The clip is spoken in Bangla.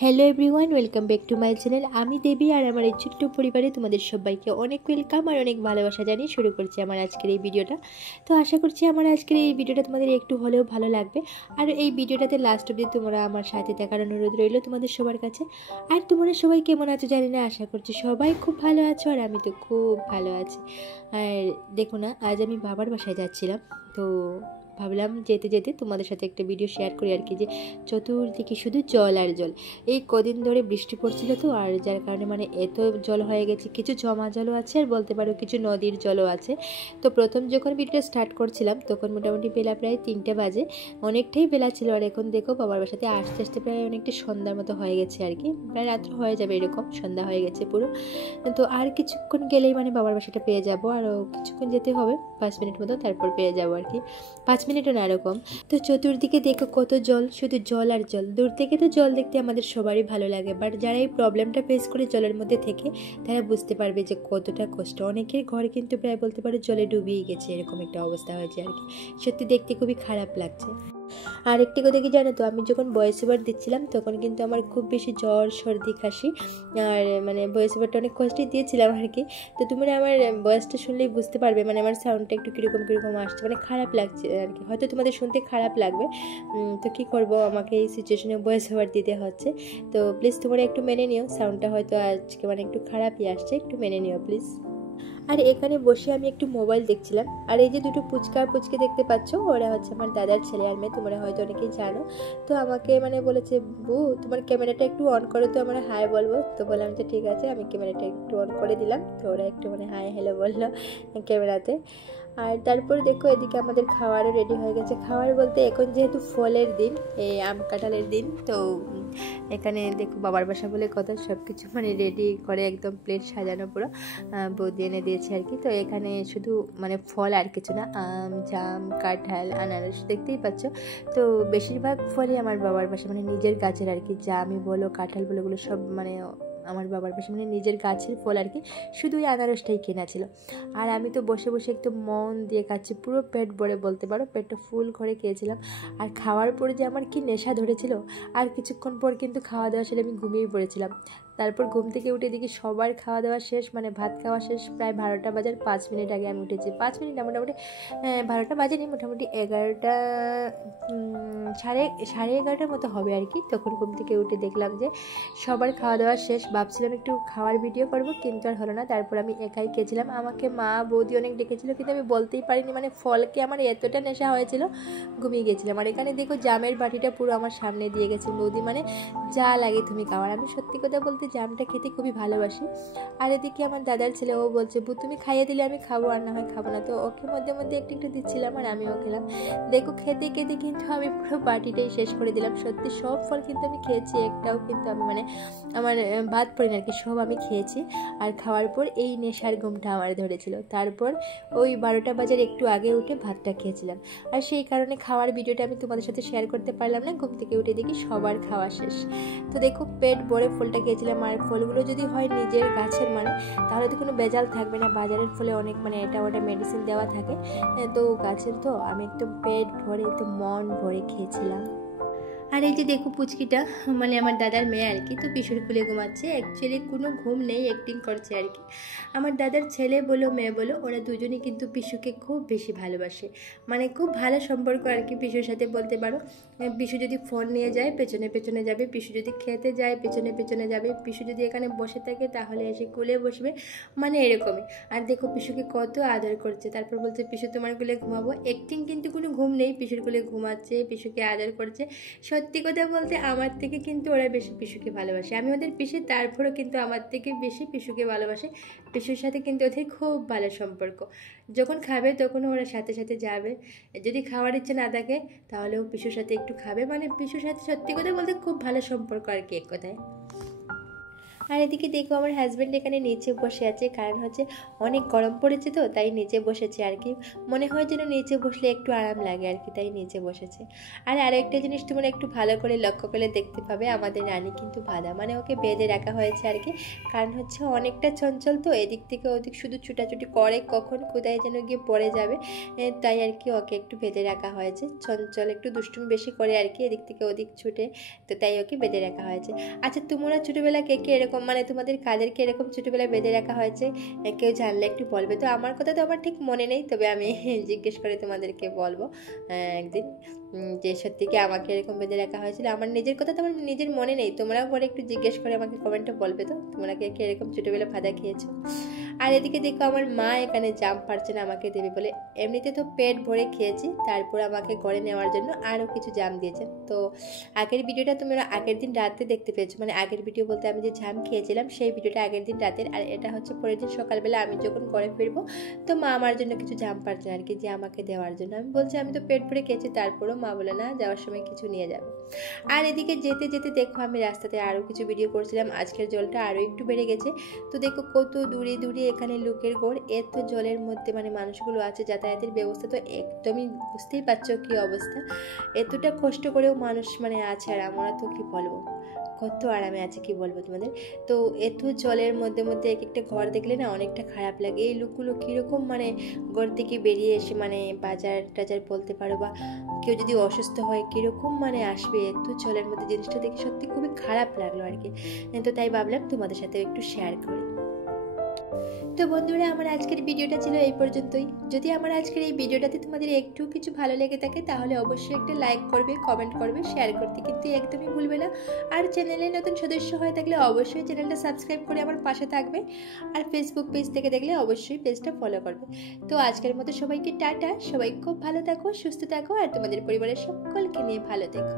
Hello everyone, welcome back to my channel. আমি দেবী আর আমার এই ছোট্ট পরিবারে তোমাদের সবাইকে অনেক ওয়েলকাম আর অনেক ভালোবাসা জানিয়ে শুরু করছি আমার আজকের এই ভিডিওটা। তো আশা করছি আমার আজকের এই ভিডিওটা তোমাদের একটু হলেও ভালো লাগবে। আর এই ভিডিওটাতে লাস্ট অবধি তোমরা আমার সাথে থাকার অনুরোধ রইল তোমাদের সবার কাছে। আর তোমরা সবাই কেমন আছো জানি না, আশা করছি সবাই খুব ভালো আছো আর আমি তো খুব ভালো আছি। আর দেখো না, আজ আমি বাবার বাসায় যাচ্ছিলাম, তো ভাবলাম যেতে যেতে তোমাদের সাথে একটা ভিডিও শেয়ার করি আর কি, যে চতুর্দিকে শুধু জল আর জল। এই কদিন ধরে বৃষ্টি পড়ছিল তো, আর যার কারণে মানে এত জল হয়ে গেছে, কিছু জমা জলও আছে আর বলতে পারো কিছু নদীর জলও আছে। তো প্রথম যখন ভিডিওটা স্টার্ট করছিলাম তখন মোটামুটি বেলা প্রায় 3টে বাজে, অনেকটাই বেলা ছিল। আর এখন দেখো বাবার বাসাতে আসতে আসতে প্রায় অনেকটা সন্ধ্যার মতো হয়ে গেছে আর কি, প্রায় রাত্র হয়ে যাবে, এরকম সন্ধ্যা হয়ে গেছে পুরো। তো আর কিছুক্ষণ গেলেই মানে বাবার বাসাটা পেয়ে যাবো, আরও কিছুক্ষণ যেতে হবে, 5 মিনিট মতো, তারপর পেয়ে যাবো আর কি, 5 মিনিটও না এরকম। তো চতুর্দিকে দেখো কত জল, শুধু জল আর জল। দূর থেকে তো জল দেখতে আমাদের সবারই ভালো লাগে, বাট যারা এই প্রবলেমটা ফেস করে জলের মধ্যে থেকে, তারা বুঝতে পারবে যে কতটা কষ্ট। অনেকের ঘর কিন্তু প্রায় বলতে পারো জলে ডুবিয়ে গেছে, এরকম একটা অবস্থা হয়েছে আর কি। সত্যি দেখতে খুবই খারাপ লাগছে। আর একটি কথা কি জানো তো, আমি যখন ভয়েস ওভার দিচ্ছিলাম তখন কিন্তু আমার খুব বেশি জ্বর, সর্দি, কাশি, আর মানে ভয়েস ওভারটা অনেক কষ্টই দিয়েছিলাম আর কি। তো তোমরা আমার ভয়েসটা শুনলেই বুঝতে পারবে, মানে আমার সাউন্ডটা একটু কীরকম কীরকম আসছে, মানে খারাপ লাগছে আর কি। হয়তো তোমাদের শুনতে খারাপ লাগবে, তো কী করবো, আমাকে এই সিচুয়েশনে ভয়েস ওভার দিতে হচ্ছে। তো প্লিজ তোমরা একটু মেনে নিও, সাউন্ডটা হয়তো আজকে মানে একটু খারাপই আসছে, একটু মেনে নিও প্লিজ। আর এখানে বসে আমি একটু মোবাইল দেখছিলাম, আর এই যে দুটো পুচকে দেখতে পাচ্ছ, ওরা হচ্ছে আমার দাদার ছেলে আর মেয়ে, তোমরা হয়তো অনেকেই জানো। তো আমাকে মানে বলেছে, বউ তোমার ক্যামেরাটা একটু অন করো তো, আমরা হাই বলবো। তো বললাম যে ঠিক আছে, আমি ক্যামেরাটা একটু অন করে দিলাম। তো ওরা একটু মানে হাই হ্যালো বললো ক্যামেরাতে। আর তারপর দেখো এদিকে আমাদের খাওয়ারও রেডি হয়ে গেছে। খাওয়ার বলতে এখন যেহেতু ফলের দিন, এই আম কাঁঠালের দিন, তো এখানে দেখো বাবার বাসা বলে কথা, সব কিছু মানে রেডি করে একদম প্লেট সাজানো পুরো বৌদি এনে দিয়েছে আর কি। তো এখানে শুধু মানে ফল আর কিছু না, আম, জাম, কাঁঠাল, আনারস দেখতেই পাচ্ছ। তো বেশিরভাগ ফলই আমার বাবার বাসা মানে নিজের গাছের আর কি, জামই বলো কাঁঠাল বলো, ওগুলো সব মানে আমার বাবার পাশে মানে নিজের গাছের ফল আর কি। শুধু ওই আনারসটাই কেনা ছিল। আর আমি তো বসে বসে একটু মন দিয়ে খাচ্ছি, পুরো পেট ভরে বলতে পারো, পেটটা ফুল করে খেয়েছিলাম। আর খাওয়ার পরে যে আমার কি নেশা ধরেছিল, আর কিছুক্ষণ পর কিন্তু খাওয়া দাওয়া সেরে আমি ঘুমিয়ে পড়েছিলাম। তারপর ঘুম থেকে উঠে দেখি সবার খাওয়া দাওয়া শেষ, মানে ভাত খাওয়া শেষ প্রায় 12টা বাজার 5 মিনিট আগে আমি উঠেছি। 5 মিনিট না, মোটামুটি 12টা বাজেনি, মোটামুটি 11টা, সাড়ে 11টার মতো হবে আর কি। তখন ঘুম থেকে উঠে দেখলাম যে সবার খাওয়া দাওয়া শেষ। ভাবছিলাম একটু খাওয়ার ভিডিও করব, কিন্তু আর হলো না। তারপর আমি একাই খেয়েছিলাম। আমাকে মা বৌদি অনেক ডেকেছিল, কিন্তু আমি বলতেই পারিনি, মানে ফলকে আমার এতটা নেশা হয়েছিল, ঘুমিয়ে গেছিলাম। আর এখানে দেখো জামের বাটিটা পুরো আমার সামনে দিয়ে গেছে বৌদি, মানে যা লাগে তুমি খাওয়ার। আমি সত্যি কথা বলতে জামটা খেতে খুবই ভালোবাসি। আর এদিকে আমার দাদার ছেলে, ও বলছে বু তুমি খাইয়ে দিলে আমি খাবো, আর না হয় খাবো না। তো ওকে মধ্যে মধ্যে একটু একটু দিচ্ছিলাম আর আমিও খেলাম। দেখো খেতে খেতে কিন্তু আমি পুরো বাটিটাই শেষ করে দিলাম। সত্যি সব ফল কিন্তু আমি খেয়েছি, একটাও কিন্তু আমি মানে আমার বাদ পড়ে না আর কি, সব আমি খেয়েছি। আর খাওয়ার পর এই নেশার ঘুমটা আমার ধরেছিল। তারপর ওই 12টা বাজার একটু আগে উঠে ভাতটা খেয়েছিলাম। আর সেই কারণে খাওয়ার ভিডিওটা আমি তোমাদের সাথে শেয়ার করতে পারলাম না। ঘুম থেকে উঠে দেখি সবার খাওয়া শেষ। তো দেখো পেট ভরে ফলটা খেয়েছিলাম। আর ফলগুলো যদি হয় নিজের গাছের, মানে তাহলে তো কোনো ভেজাল থাকবে না। বাজারের ফলে অনেক মানে এটা ওটা মেডিসিন দেওয়া থাকে, তো গাছের তো আমি একদম পেট ভরে একদম মন ভরে খেয়েছিলাম। আর এই যে দেখো পুচকিটা, মানে আমার দাদার মেয়ে আর কি, তো পিছুর খুলে ঘুমাচ্ছে। অ্যাকচুয়ালি কোনো ঘুম নেই, অ্যাক্টিং করছে আর কি। আমার দাদার ছেলে বলো মেয়ে বলো, ওরা দুজনেই কিন্তু পিসুকে খুব বেশি ভালোবাসে, মানে খুব ভালো সম্পর্ক আর কি পিসুর সাথে বলতে পারো। পিসু যদি ফোন নিয়ে যায় পেছনে পেছনে যাবে, পিসু যদি খেতে যায় পেছনে পেছনে যাবে, পিসু যদি এখানে বসে থাকে তাহলে এসে কোলে বসবে, মানে এরকমই। আর দেখো পিসুকে কত আদর করছে, তারপর বলছে পিসু তোমার কোলে ঘুমাবো। অ্যাক্টিং, কিন্তু কোনো ঘুম নেই, পিসুর কোলে ঘুমাচ্ছে, পিসুকে আদর করছে। সত্যি কথা বলতে আমার থেকে কিন্তু ওরা বেশি পিসুকে ভালোবাসে। আমি ওদের পিসি, তারপরেও কিন্তু আমার থেকে বেশি পিসুকে ভালোবাসে। পিসুর সাথে কিন্তু ওদের খুব ভালো সম্পর্ক। যখন খাবে তখন ওরা সাথে সাথে যাবে, যদি খাওয়ার ইচ্ছে না থাকে তাহলেও পিসুর সাথে একটু খাবে, মানে পিসুর সাথে সত্যি কথা বলতে খুব ভালো সম্পর্ক আর কি, এক কথায়। আর এদিকে দেখো আমার হাজব্যান্ড এখানে নিচে বসে আছে, কারণ হচ্ছে অনেক গরম পড়েছে তো তাই নিচে বসেছে আর কি। মনে হয় যেন নিচে বসলে একটু আরাম লাগে আর কি, তাই নিচে বসেছে। আর আরেকটা জিনিস তোমরা একটু ভালো করে লক্ষ্য করলে দেখতে পাবে, আমাদের রানী কিন্তু বাঁধা, মানে ওকে বেঁধে রাখা হয়েছে আর কি। কারণ হচ্ছে অনেকটা চঞ্চল তো, এদিক থেকে ওদিক শুধু ছুটাছুটি করে, কখন কোথায় যেন গিয়ে পড়ে যাবে, তাই আর কি ওকে একটু বেঁধে রাখা হয়েছে। চঞ্চল একটু দুষ্টুমি বেশি করে আর কি, এদিক থেকে ওদিক ছুটে, তো তাই ওকে বেঁধে রাখা হয়েছে। আচ্ছা তোমরা ছোটোবেলা কে কে এরকম, মানে তোমাদের কাদেরকে এরকম ছোটোবেলায় বেঁধে রাখা হয়েছে কেউ জানলে একটু বলবে তো। আমার কথা তো আমার ঠিক মনে নেই, তবে আমি জিজ্ঞেস করে তোমাদেরকে বলবো একদিন যে সত্যি কি আমাকে এরকম বেঁধে রাখা হয়েছিল। আমার নিজের কথা তো আমার নিজের মনে নেই, তোমরাও পরে একটু জিজ্ঞেস করে আমাকে কমেন্টে বলবে তো তোমরা কে কে এরকম ছোটোবেলা বাঁধা খেয়েছো। আর এদিকে দেখো আমার মা এখানে জাম পারছে না আমাকে দেবে বলে, এমনিতে তো পেট ভরে খেয়েছি, তারপর আমাকে ঘরে নেওয়ার জন্য আরও কিছু জাম দিয়েছেন। তো আগের ভিডিওটা তোমরা আগের দিন রাতে দেখতে পেয়েছো, মানে আগের ভিডিও বলতে আমি যে জাম খেয়েছিলাম সেই ভিডিওটা আগের দিন রাতের, আর এটা হচ্ছে পরের দিন সকালবেলা আমি যখন ঘরে ফিরবো তো মা আমার জন্য কিছু জাম পারছেন আর কি, যে আমাকে দেওয়ার জন্য। আমি বলছি আমি তো পেট ভরে খেয়েছি, তারপরও মা বলে না যাওয়ার সময় কিছু নিয়ে যাবে। আর এদিকে যেতে যেতে দেখো আমি রাস্তাতে আরও কিছু ভিডিও করছিলাম, আজকের জলটা আরও একটু বেড়ে গেছে। তো দেখো কত দূরে দূরে এখানে লোকের ঘর, এত জলের মধ্যে মানে মানুষগুলো আছে, যাতায়াতের ব্যবস্থা তো একদমই বুঝতেই পারছো কি অবস্থা। এতটা কষ্ট করেও মানুষ মানে আছে, আর আমরা তো কি বলবো কত আরামে আছে কি বলবো তোমাদের। তো এত জলের মধ্যে মধ্যে এক একটা ঘর দেখলে না অনেকটা খারাপ লাগে। এই লোকগুলো কীরকম মানে ঘর থেকে বেরিয়ে এসে মানে বাজার টাজার বলতে পারো, বা কেউ যদি অসুস্থ হয় কীরকম মানে আসবে এত জলের মধ্যে, জিনিসটা দেখে সত্যি খুবই খারাপ লাগলো আর কি। তো তাই ভাবলাম তোমাদের সাথে একটু শেয়ার করি। তো বন্ধুরা আমার আজকের ভিডিওটা ছিল এই পর্যন্তই। যদি আমার আজকের এই ভিডিওটাতে তোমাদের একটু কিছু ভালো লেগে থাকে তাহলে অবশ্যই একটা লাইক করবে, কমেন্ট করবে, শেয়ার করতে কিন্তু একদমই ভুলবে না। আর চ্যানেলে নতুন সদস্য হয়ে থাকলে অবশ্যই চ্যানেলটা সাবস্ক্রাইব করে আমার পাশে থাকবে। আর ফেসবুক পেজ থেকে দেখলে অবশ্যই পেজটা ফলো করবে। তো আজকের মতো সবাইকে টাটা, সবাই খুব ভালো থাকো, সুস্থ থাকো, আর তোমাদের পরিবারের সকলকে নিয়ে ভালো থেকো।